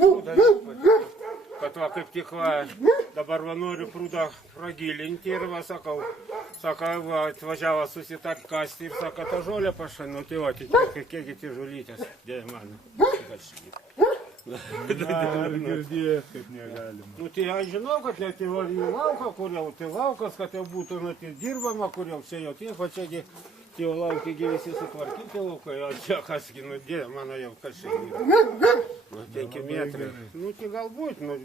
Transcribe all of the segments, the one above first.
prūdą, kad va kaip tik va, dabar va noriu prūdą pragilinti ir va sakau, va atvažiavo susitart kasti ir sako, tą žolę pašanu, tai va, kiekgi tie žolytės, dėja mano. Ar girdėjęs, kaip negalima. Nu tai aš žinau, kad net į lauką, kur jau tai laukas, kad jau būtų dirbama, kur jau čia jau tiek, o čiagi tie laukai visi sutvarkyti laukai, o čia kasgi, nu dėja, mano jau kažkaip yra. Nu 5 metrai. Nu tai galbūt, nu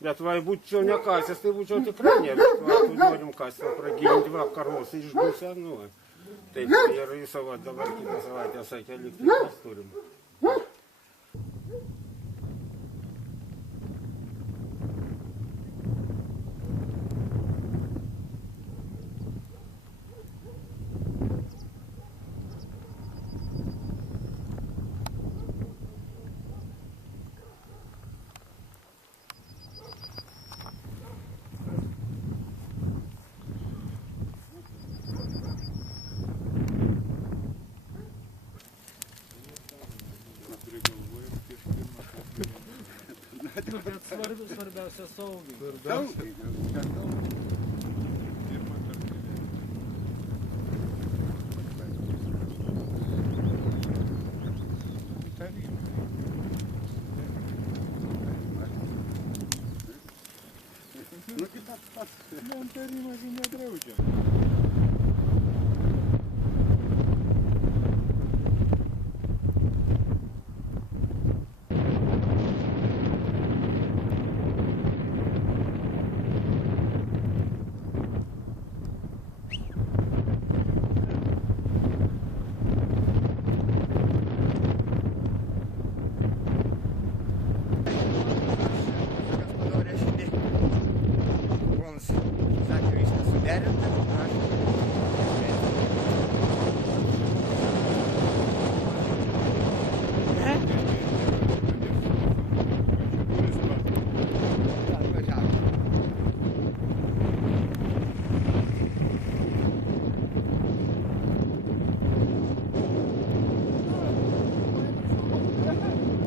bet va, būčiau nekasęs, tai būčiau tikrai ne, bet va, tu norim kasę pragilinti, va, karvos išdusę, nu. Taip, ir į savo dabar kitą savaitę sakė, likti mes turim. Bet svarbiausia saugiai. Saugiai, kad pirmą kartą. Nu, kitas pats. Tarimas nedraudžia.